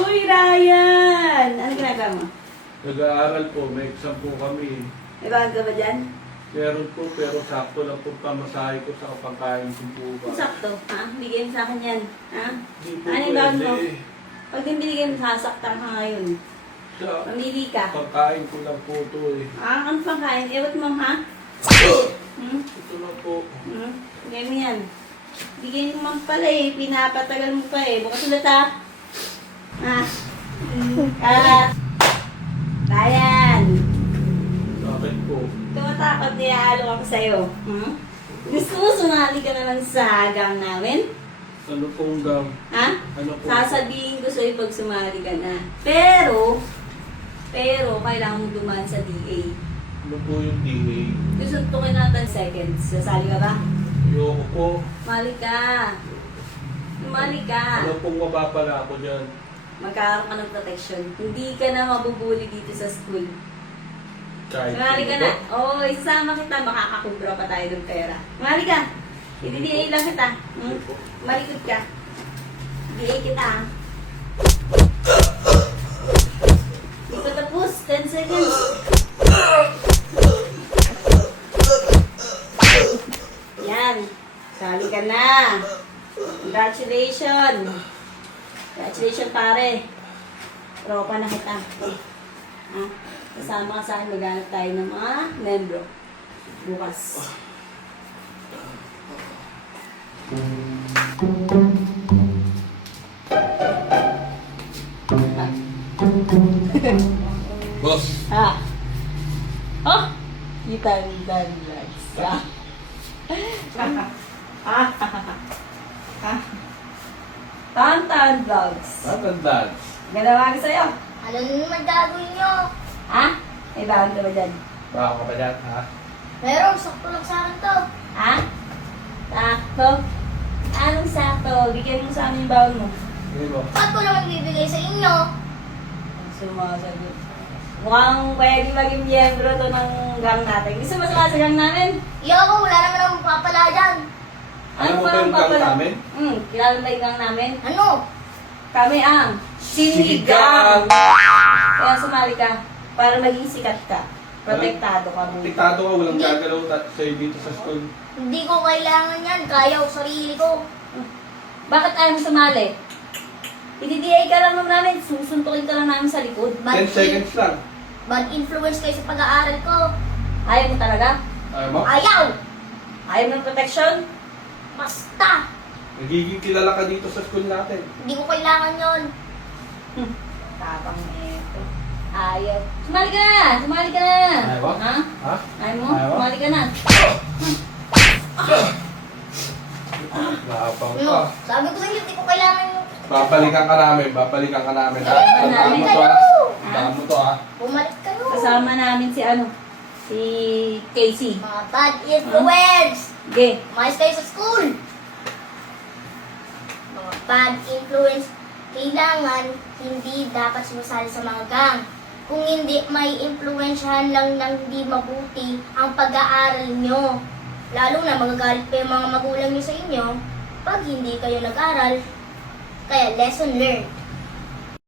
Uy, Ryan! Ano ginagawa mo? Nag-aaral po, may exam po kami. May bahan ka ba dyan? Meron po, pero sakto lang po pamasahe ko sa pagkain ko po ba. Sakto, ha? Bigay mo sa akin yan, ha? Hindi po Ano yung bahan mo? pwede. Pag din binigay mo, sasaktan ka ngayon. Sa Mamili ka. pagkain ko lang po ito eh. Ah, ano pang kain? Ewat mo, ha? Hmm? Ito lang po. Hmm? Bigay mo yan. Bigay mo man pala eh. Pinapatagal mo pa eh. Bukas ulit, ha? Ha? Ryan! Bakit po? Tumatakot niyalo ako sa'yo. Hmm? Gusto mo sumali ka naman sa gang namin? Ano pong gam? Ha? Ano po? Sasabihin ko sa'yo pag sumali ka na. Pero, kailangan mo dumaan sa DA. Ano po yung DA? Gusuntukin natin seconds. Sasali ka ba? Ayoko po. Mali ka. Mali ka. Ano pong mapapala ako dyan? Magkakaroon ka ng protection. Hindi ka na mabubuli dito sa school. Kahit Mali ka sino na. po? Oo, isama kita. Makakakubra pa tayo ng pera. Mali ka. I-DA lang kita. Hmm? Sige po. Malikot ka. DA kita. Hindi pa tapos. 10 seconds. Yan. Sali ka na. Congratulations. Congratulations pare. Tropa na kita. Ha? Kasama ka sa akin. Maghanap tayo ng mga membro. Bukas. Boss! Ha? Oh? Kita ni Dan Vlogs. Ha? Tantan Vlogs. Tatandaan. Ganawa ko sa'yo. Ano naman gagawin nyo? Ha? May bahan ka ba dyan? Baka ka ba dyan, ha? Meron, sakto lang sa akin to. Ha? Sakto? Anong sakto? Bigyan mo sa amin yung baon mo. Hindi mo. Ba't ko naman ibibigay sa inyo? Sumasagot. Mukhang pwede maging miyembro to ng gang natin. Gusto mo sa gang namin? Iyoko, wala naman akong papala dyan. Alam mo ba ang yung gang papala? namin? Kilala mo ba yung gang namin? Ano? Kami ang Sinigang! Kaya sumali ka para maging sikat ka. Protektado ka mo. Diktado ka, walang gagalaw sa'yo dito sa school. Hindi ko kailangan yan. Kaya ko sarili ko. Bakit ayaw mo sumali? I-DA ka lang naman namin. Susuntukin ka lang namin sa likod. 10 seconds lang. Bad influence kayo sa pag-aaral ko. Ayaw mo talaga? Ayaw mo? Ayaw! Ayaw mo ng protection? Basta! Nagiging kilala ka dito sa school natin. Hindi ko kailangan yon. Tapang eto. Ayaw. Sumali ka na! Sumali ka na! Ayaw mo? Ha? Ha? Ayaw mo? Ayaw mo? Sumali ka na. Lapang Ano? ka. Sabi ko sa inyo, hindi ko kailangan yung... Babalikan ka namin, babalikan ka namin. Ha? Babalikan Tandaan namin mo to, ha? kayo. Tandaan mo to, ha? Bumalik kayo. Kasama namin si ano? Si Casey. Mga bad influence. Okay. Umayos kayo sa school. Mga bad influence. Kailangan hindi dapat sumasali sa mga gang. Kung hindi, may impluensyahan lang ng hindi mabuti ang pag-aaral nyo. Lalo na magagalit pa yung mga magulang nyo sa inyo pag hindi kayo nag-aral. Kaya lesson learned.